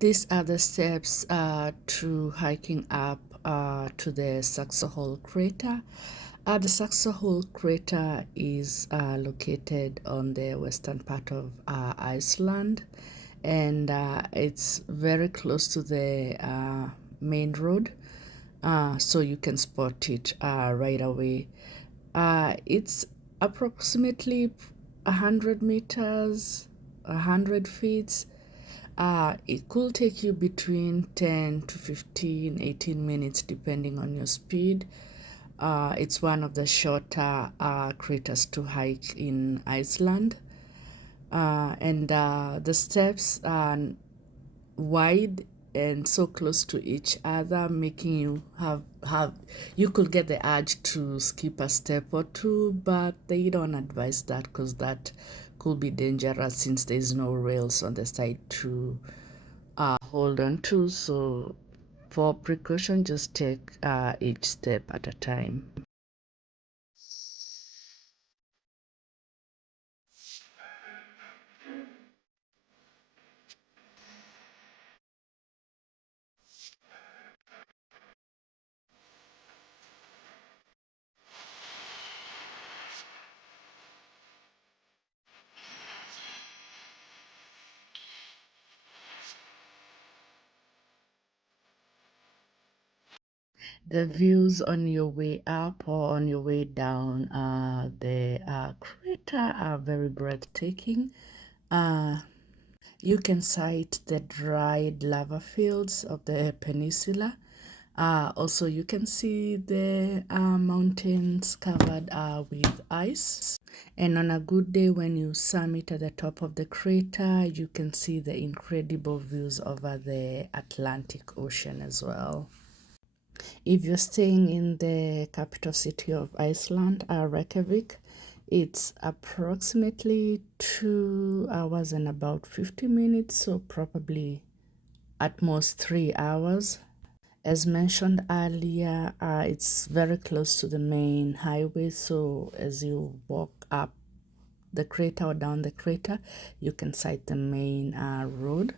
These are the steps to hiking up to the Saxholl Crater. The Saxholl Crater is located on the western part of Iceland, and it's very close to the main road, so you can spot it right away. It's approximately 100 meters, 100 feet. It could take you between 10 to 15, 18 minutes depending on your speed. It's one of the shorter craters to hike in Iceland. And the steps are wide and so close to each other, making you have you could get the urge to skip a step or two, but they don't advise that because that could be dangerous since there's no rails on the side to hold on to. So for precaution, just take each step at a time. The views on your way up or on your way down the crater are very breathtaking. You can sight the dried lava fields of the peninsula. Also, you can see the mountains covered with ice. And on a good day, when you summit at the top of the crater, you can see the incredible views over the Atlantic Ocean as well. If you're staying in the capital city of Iceland, Reykjavik, it's approximately 2 hours and about 50 minutes, so probably at most 3 hours. As mentioned earlier, it's very close to the main highway, so as you walk up the crater or down the crater, you can sight the main road.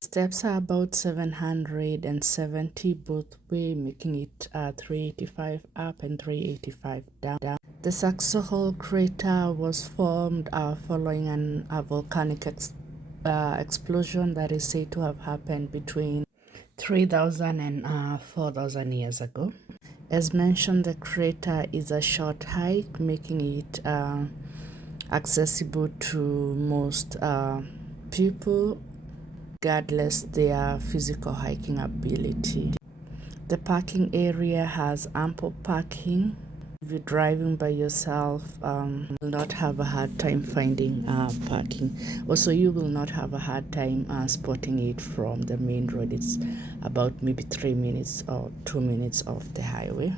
Steps are about 770 both way, making it 385 up and 385 down. The Saxholl crater was formed following a volcanic explosion that is said to have happened between 3,000 and 4,000 years ago. As mentioned, the crater is a short hike, making it accessible to most people regardless their physical hiking ability. The parking area has ample parking. If you're driving by yourself, you will not have a hard time finding parking. Also, you will not have a hard time spotting it from the main road. It's about maybe 3 minutes or 2 minutes off the highway.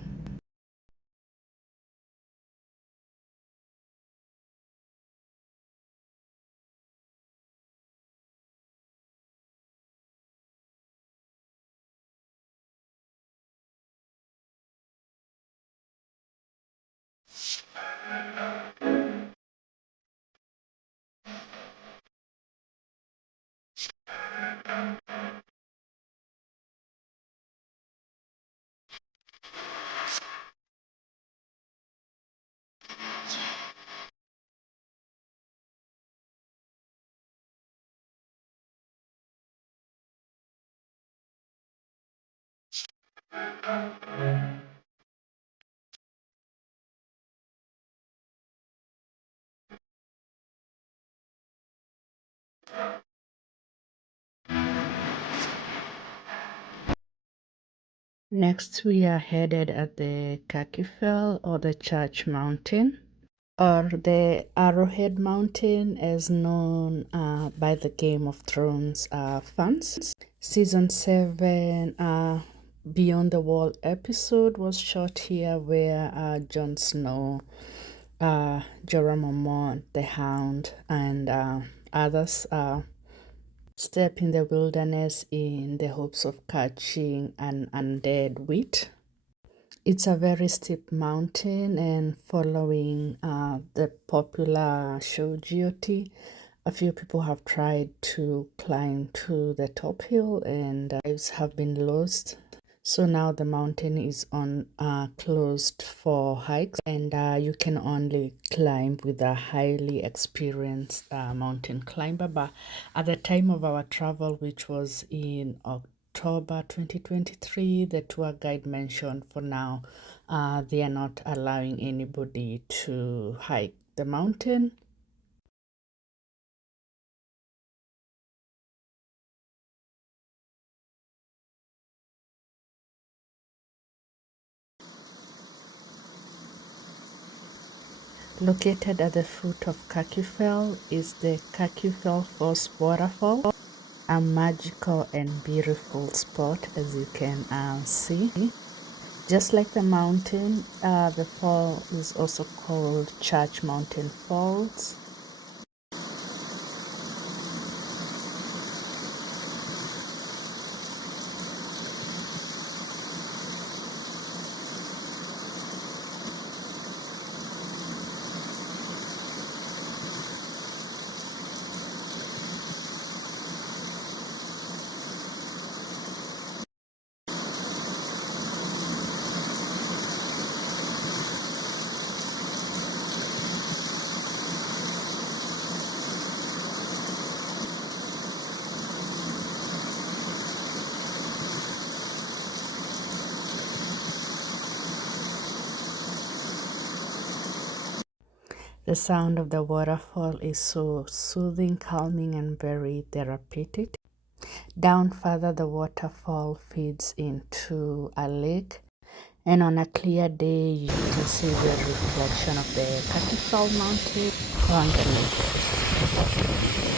Next, we are headed at the Kirkjufell or the Church Mountain, or the Arrowhead Mountain, as known by the Game of Thrones fans. Season 7 Beyond the Wall episode was shot here, where Jon Snow, Jorah Mormont, the Hound, and others step in the wilderness in the hopes of catching an undead witch. It's a very steep mountain, and following the popular show GOT, A few people have tried to climb to the top hill and lives have been lost. So now the mountain is on closed for hikes, and you can only climb with a highly experienced mountain climber. But at the time of our travel, which was in October 2023, the tour guide mentioned for now they are not allowing anybody to hike the mountain. Located at the foot of Kirkjufell is the Kirkjufellsfoss waterfall, a magical and beautiful spot, as you can see. Just like the mountain, the fall is also called Church Mountain Falls. The sound of the waterfall is so soothing, calming, and very therapeutic. Down further, the waterfall feeds into a lake, and on a clear day, you can see the reflection of the Kirkjufell mountain on the lake.